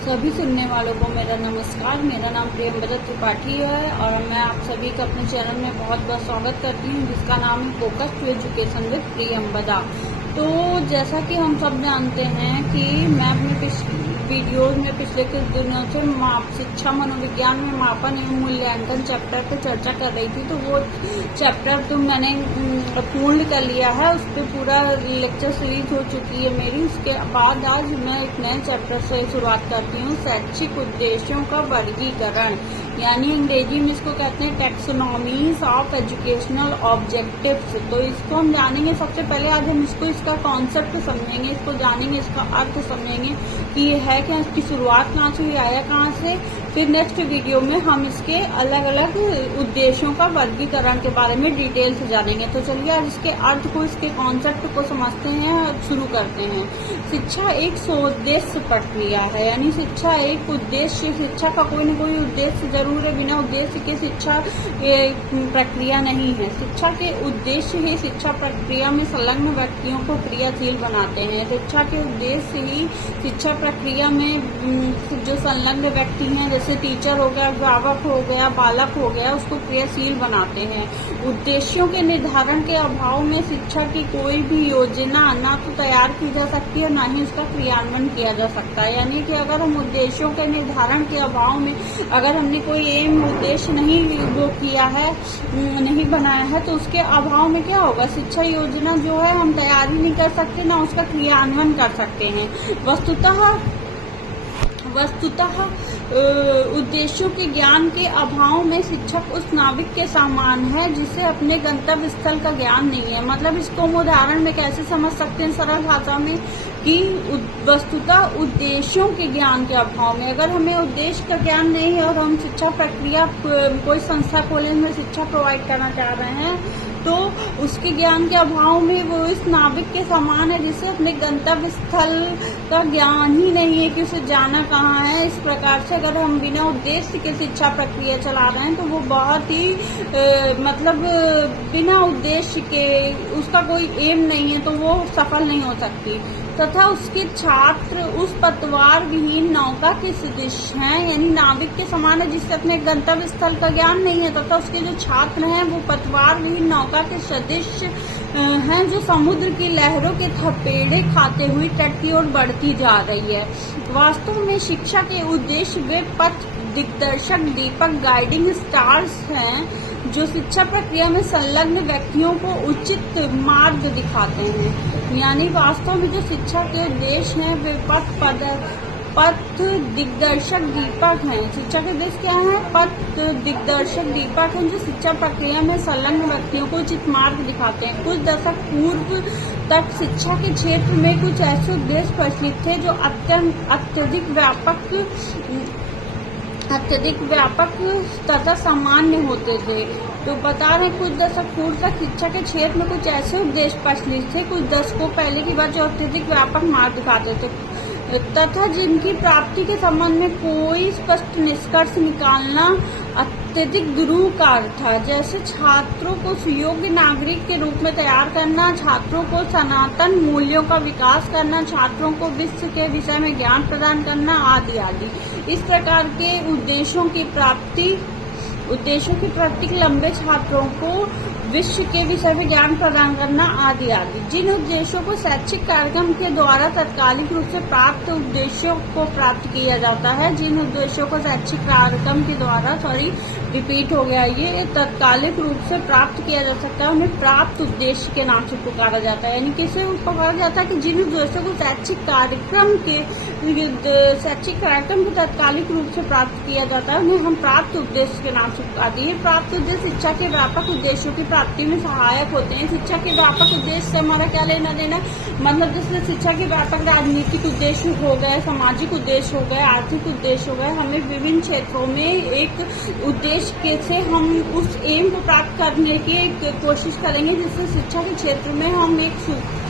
सभी सुनने वालों को मेरा नमस्कार। मेरा नाम प्रियंवदा त्रिपाठी है और मैं आप सभी का अपने चैनल में बहुत बहुत स्वागत करती हूँ, जिसका नाम है focus to education with Priyamvada. तो जैसा कि हम सब जानते हैं कि मैं अपने वीडियोज में पिछले कुछ दिनों से शिक्षा मनोविज्ञान में मापन एवं मूल्यांकन चैप्टर पे चर्चा कर रही थी। तो वो चैप्टर तो मैंने पूर्ण कर लिया है, उस पर पूरा लेक्चर सीरीज हो चुकी है मेरी। उसके बाद आज मैं एक नए चैप्टर से शुरुआत करती हूँ, शैक्षिक उद्देश्यों का वर्गीकरण, यानी अंग्रेजी में इसको कहते हैं टैक्सोनॉमीज ऑफ एजुकेशनल ऑब्जेक्टिव्स। तो इसको हम जानेंगे। सबसे पहले आज हम इसका कॉन्सेप्ट समझेंगे, इसको जानेंगे, इसका अर्थ समझेंगे कि ये है क्या, इसकी शुरुआत कहाँ से हुई, आया कहाँ से। फिर नेक्स्ट वीडियो में हम इसके अलग अलग उद्देश्यों का वर्गीकरण के बारे में डिटेल से जानेंगे। तो चलिए आज इसके अर्थ को, इसके कॉन्सेप्ट को समझते हैं और शुरू करते हैं। शिक्षा एक सोद्देश्य प्रक्रिया है, यानी शिक्षा एक उद्देश्य, शिक्षा का कोई न कोई उद्देश्य जरूर है, बिना उद्देश्य के शिक्षा प्रक्रिया नहीं है। शिक्षा के उद्देश्य ही शिक्षा प्रक्रिया में संलग्न व्यक्तियों को क्रियाशील बनाते हैं। शिक्षा के उद्देश्य ही शिक्षा प्रक्रिया में जो संलग्न व्यक्ति हैं, जैसे टीचर हो गया, अभिभावक हो गया, बालक हो गया, उसको क्रियाशील बनाते हैं। उद्देश्यों के निर्धारण के अभाव में शिक्षा की कोई भी योजना ना तो तैयार की जा सकती है, ना ही उसका क्रियान्वयन किया जा सकता है। यानी कि अगर हम उद्देश्यों के निर्धारण के अभाव में, अगर हमने कोई एम उद्देश्य नहीं वो किया है, नहीं बनाया है, तो उसके अभाव में क्या होगा, शिक्षा योजना जो है हम तैयार ही नहीं कर सकते, ना उसका क्रियान्वयन कर सकते हैं। वस्तुतः उद्देश्यों के ज्ञान के अभाव में शिक्षक उस नाविक के समान है जिसे अपने गंतव्य स्थल का ज्ञान नहीं है। मतलब इसको हम उदाहरण में कैसे समझ सकते हैं सरल भाषा में, कि वस्तुतः उद्देश्यों के ज्ञान के अभाव में, अगर हमें उद्देश्य का ज्ञान नहीं है और हम शिक्षा प्रक्रिया, कोई संस्था कॉलेज में शिक्षा प्रोवाइड करना चाह रहे हैं, तो उसके ज्ञान के अभाव में वो इस नाविक के समान है जिसे अपने गंतव्य स्थल का ज्ञान ही नहीं है कि उसे जाना कहाँ है। इस प्रकार से अगर हम बिना उद्देश्य के शिक्षा प्रक्रिया चला रहे हैं तो वो बहुत ही मतलब बिना उद्देश्य के, उसका कोई एम नहीं है, तो वो सफल नहीं हो सकती। तथा उसके छात्र उस पतवार विहीन नौका के सदृश हैं, यानी नाविक के समान है जिससे अपने गंतव्य स्थल का ज्ञान नहीं है, तथा उसके जो छात्र हैं वो पतवार विहीन नौका के सदृश हैं, जो समुद्र की लहरों के थपेड़े खाते हुए तट की ओर बढ़ती जा रही है। वास्तव में शिक्षा के उद्देश्य वे पथ दिग्दर्शक, दीपक, गाइडिंग स्टार्स हैं जो शिक्षा प्रक्रिया में संलग्न व्यक्तियों को उचित मार्ग दिखाते हैं। यानी वास्तव में जो शिक्षा के उद्देश्य हैं वे पथ दिग्दर्शक दीपक हैं। शिक्षा के उद्देश्य क्या है? पथ दिग्दर्शक दीपक हैं जो शिक्षा प्रक्रिया में संलग्न व्यक्तियों को उचित मार्ग दिखाते हैं। कुछ दशक पूर्व तक शिक्षा के क्षेत्र में कुछ ऐसे उद्देश्य प्रचलित थे जो अत्यधिक व्यापक तथा सामान्य होते थे। तो बता रहे कुछ दशक पूर्व तक शिक्षा के क्षेत्र में कुछ ऐसे उद्देश्य प्रचलित थे, कुछ दशकों पहले की बात, जो अत्यधिक व्यापक मार्ग दिखाते थे तथा जिनकी प्राप्ति के संबंध में कोई स्पष्ट निष्कर्ष निकालना अत्यधिक दुरूह कार्य था। जैसे छात्रों को सुयोग्य नागरिक के रूप में तैयार करना, छात्रों को सनातन मूल्यों का विकास करना, छात्रों को विश्व के विषय में ज्ञान प्रदान करना, आदि आदि। इस प्रकार के उद्देश्यों की प्राप्ति लंबे छात्रों को विश्व के विषय में ज्ञान प्रदान करना, आदि आदि। जिन उद्देश्यों को शैक्षिक कार्यक्रम के द्वारा तात्कालिक रूप से प्राप्त उद्देश्यों को प्राप्त किया जाता है, जिन उद्देश्यों को शैक्षिक कार्यक्रम के द्वारा रिपीट हो गया, ये तात्कालिक रूप से प्राप्त किया जा सकता है, उन्हें प्राप्त उद्देश्य के नाम से पुकारा जाता है। यानी किसे पुकारा जाता है कि जिन उद्देश्यों को शैक्षिक कार्यक्रम को तात्कालिक रूप से प्राप्त किया जाता है, उन्हें हम प्राप्त उद्देश्य के नाम से पुकारते हैं। प्राप्त उद्देश्य शिक्षा के व्यापक उद्देश्यों की प्राप्ति में सहायक होते हैं। शिक्षा के व्यापक उद्देश्य से हमारा क्या लेना देना, मतलब जैसे शिक्षा के व्यापक राजनीतिक उद्देश्य हो गए, सामाजिक उद्देश्य हो गए, आर्थिक उद्देश्य हो गए। हमें विभिन्न क्षेत्रों में एक उद्देश्य से हम उस एम को प्राप्त करने की कोशिश करेंगे, जिससे शिक्षा के क्षेत्र में हम एक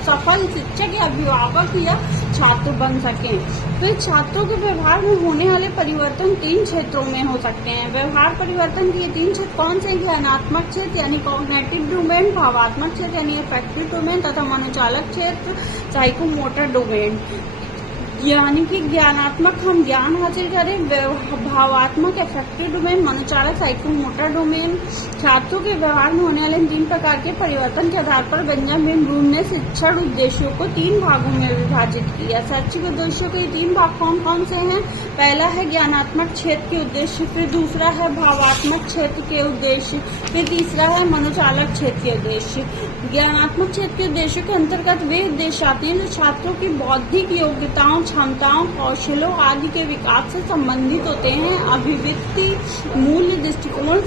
सफल शिक्षा के अभिभावक या छात्र बन सकें। फिर छात्रों के व्यवहार में होने वाले परिवर्तन 3 क्षेत्रों में हो सकते हैं। व्यवहार परिवर्तन के 3 क्षेत्र कौन से हैं? ज्ञानात्मक क्षेत्र यानी कॉग्निटिव डोमेन, भावात्मक क्षेत्र यानी अफेक्टिव डोमेन, तथा मनोचालक क्षेत्र साइकोमोटर डोमेन। यानी कि ज्ञानात्मक हम ज्ञान हासिल करें, भावात्मक अफेक्टिव डोमेन, मनोचालक साइकोमोटर डोमेन। छात्रों के व्यवहार में होने वाले 3 प्रकार के परिवर्तन के आधार पर बेंजामिन ब्लूम ने शिक्षण उद्देश्यों को 3 भागों में विभाजित किया। शैक्षिक उद्देश्यों के 3 भाग कौन कौन से हैं? पहला है ज्ञानात्मक क्षेत्र के उद्देश्य, फिर दूसरा है भावात्मक क्षेत्र के उद्देश्य, फिर तीसरा है मनोचालक क्षेत्र के उद्देश्य। ज्ञानात्मक क्षेत्र के उद्देश्यों के अंतर्गत वे उद्देश्य आते हैं जो छात्रों की बौद्धिक योग्यताओं, क्षमताओं, कौशलों आदि के विकास से संबंधित होते हैं। अभिव्यक्ति, मूल्य, दृष्टिकोण,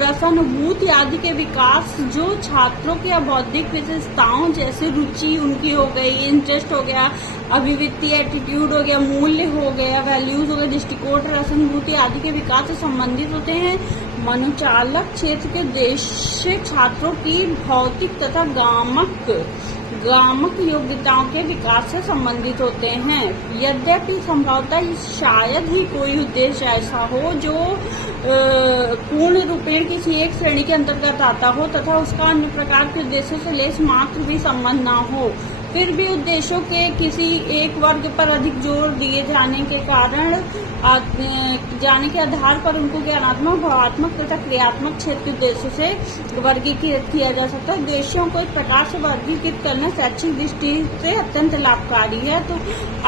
रसानुभूति आदि के विकास जो छात्रों की बौद्धिक विशेषताओं जैसे रुचि उनकी हो गई, इंटरेस्ट हो गया, अभिव्यक्ति एटीट्यूड हो गया, मूल्य हो गया, वैल्यूज हो गया, दृष्टिकोण, रसानुभूति आदि के विकास से संबंधित होते हैं। मनोचालक क्षेत्र के उद्देश्य छात्रों की भौतिक तथा गामक योग्यताओं के विकास से संबंधित होते हैं। यद्यपि संभवतः शायद ही कोई उद्देश्य ऐसा हो जो पूर्ण रूपेण किसी एक श्रेणी के अंतर्गत आता हो तथा उसका अन्य प्रकार के उद्देश्यों से लेस मात्र भी संबंध न हो। फिर भी उद्देश्यों के किसी एक वर्ग पर अधिक जोर दिए जाने के आधार पर उनको ज्ञानात्मक, भावात्मक तथा क्रियात्मक क्षेत्र के उद्देश्यों से वर्गीकृत किया जा सकता है। उद्देश्यों को इस प्रकार से वर्गीकृत करना शैक्षिक दृष्टि से अत्यंत लाभकारी है। तो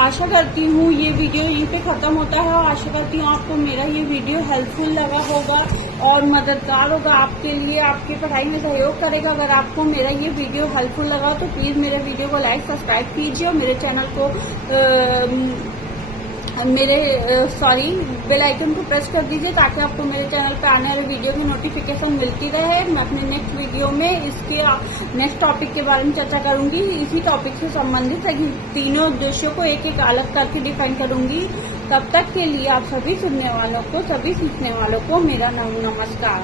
आशा करती हूँ ये वीडियो यहीं पे खत्म होता है और आशा करती हूँ आपको मेरा ये वीडियो हेल्पफुल लगा होगा और मददगार होगा आपके लिए, आपकी पढ़ाई में सहयोग करेगा। अगर आपको मेरा ये वीडियो हेल्पफुल लगा तो प्लीज़ मेरे वीडियो को लाइक, सब्सक्राइब कीजिए और मेरे चैनल को बेल आइकन को प्रेस कर दीजिए ताकि आपको मेरे चैनल पर आने वाले वीडियो की नोटिफिकेशन मिलती रहे। मैं अपने नेक्स्ट वीडियो में इसके नेक्स्ट टॉपिक के बारे में चर्चा करूंगी। इसी टॉपिक से संबंधित तीनों उद्देश्यों को एक एक अलग करके डिफाइन करूंगी। तब तक के लिए आप सभी सुनने वालों को, सभी सीखने वालों को मेरा नमस्कार।